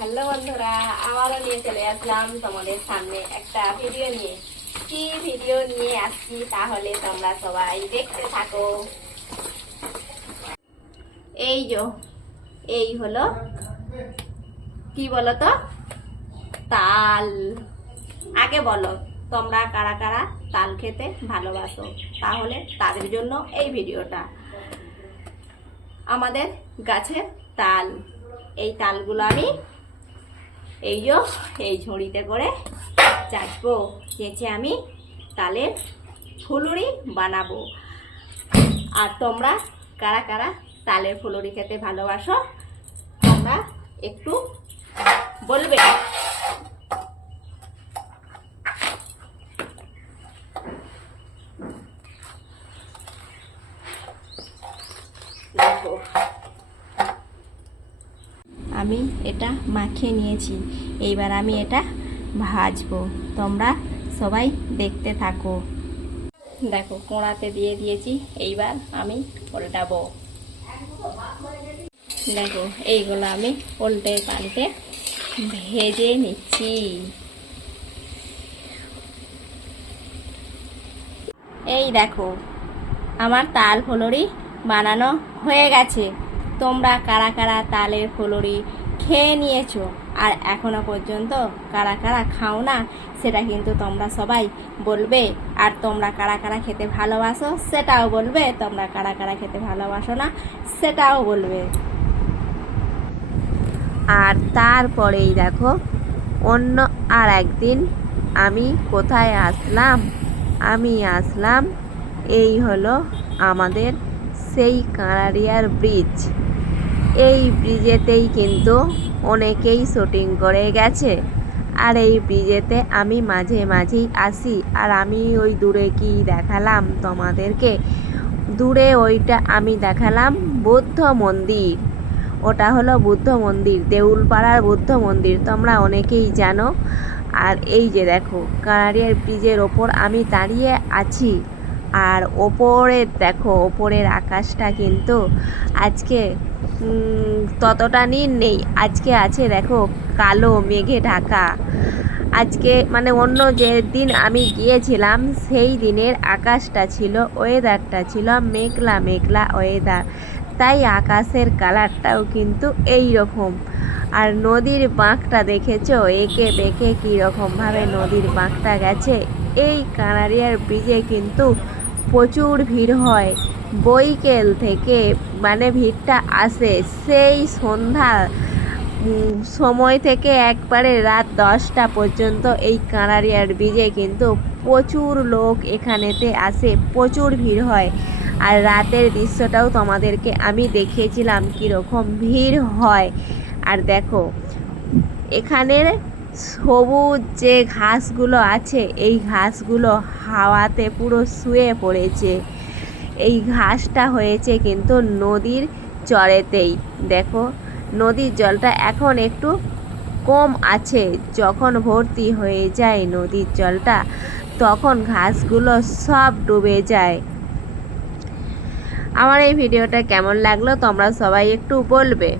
Hello বন্ধুরা, আবারও নিয়ে চলে আসলাম তোমাদের সামনে একটা ভিডিও নিয়ে। কি ভিডিও নিয়ে আসছি তাহলে তোমরা সবাই দেখতে থাকো। এই হলো কি বলো তো, তাল। আগে বলো তোমরা কারা কারা তাল খেতে ভালোবাসো, তাহলে তাদের জন্য এই ভিডিওটা। আমাদের গাছের তাল, এই তালগুলো আমি এই ঝুড়িতে করে চাচবো, চেঁচে আমি তালের ফুলুরি বানাবো। আর তোমরা কারা কারা তালের ফুলুরি খেতে ভালোবাসো তোমরা একটু বলবে। দেখো আমি এটা মাখিয়ে নিয়েছি, এইবার আমি এটা ভাজবো, তোমরা সবাই দেখতে থাকো। দেখো কোড়াতে দিয়ে দিয়েছি, এইবার আমি উল্টাবো। দেখো এইগুলো আমি উল্টে পাল্টে ভেজে নিচ্ছি। এই দেখো আমার তাল ফুলুরি বানানো হয়ে গেছে। তোমরা কারা কারা তালের ফুলুরি খেয়ে নিয়েছো আর এখনো পর্যন্ত কারা কারা খাও না, সেটা কিন্তু তোমরা সবাই বলবে। আর তোমরা কারা কারা খেতে ভালোবাসো সেটাও বলবে, তোমরা কারা কারা খেতে ভালোবাসো না সেটাও বলবে। আর তারপরেই দেখো অন্য আর একদিন আমি কোথায় আসলাম, আমি আসলাম এই হলো আমাদের সেই কাঁড়ারিয়ার ব্রিজ। এই ব্রিজেতেই কিন্তু অনেকেই শুটিং করে গেছে। আর এই ব্রিজেতে আমি মাঝে মাঝেই আসি। আর আমি ওই দূরে কি দেখালাম তোমাদেরকে, দূরে ওইটা আমি দেখালাম বুদ্ধ মন্দির। ওটা হলো বুদ্ধ মন্দির, দেউলপাড়ার বুদ্ধ মন্দির, তোমরা অনেকেই জানো। আর এই যে দেখো কাঁড়ারিয়ার ব্রিজের ওপর আমি দাঁড়িয়ে আছি। আর ওপরে দেখো ওপরের আকাশটা কিন্তু আজকে ততটা নীল নেই, আজকে আছে দেখো কালো মেঘে ঢাকা। আজকে মানে অন্য যে দিন আমি গিয়েছিলাম সেই দিনের আকাশটা ছিল, ওয়েদারটা ছিল মেঘলা মেঘলা ওয়েদার, তাই আকাশের কালারটাও কিন্তু এই রকম। আর নদীর বাঁকটা দেখেছো এঁকে বেঁকে কীরকমভাবে নদীর বাঁকটা গেছে। এই কাঁড়ারিয়ার ব্রিজে কিন্তু প্রচুর ভিড় হয় বৈকাল থেকে, মানে ভিড়টা আসে সেই সন্ধ্যা সময় থেকে একবারে রাত 10টা পর্যন্ত। এই কাঁড়ারিয়ার ব্রিজে কিন্তু প্রচুর লোক এখানেতে আসে, প্রচুর ভিড় হয়। আর রাতের দৃশ্যটাও তোমাদেরকে আমি দেখিয়েছিলাম কীরকম ভিড় হয়। আর দেখো এখানের সবুজ যে ঘাসগুলো আছে, এই ঘাসগুলো হাওয়াতে পুরো শুয়ে পড়েছে। এই ঘাসটা হয়েছে কিন্তু নদীর চরেতেই। দেখো নদীর জলটা এখন একটু কম আছে, যখন ভর্তি হয়ে যায় নদীর জলটা তখন ঘাসগুলো সব ডুবে যায়। আমার এই ভিডিওটা কেমন লাগলো তোমরা সবাই একটু বলবে।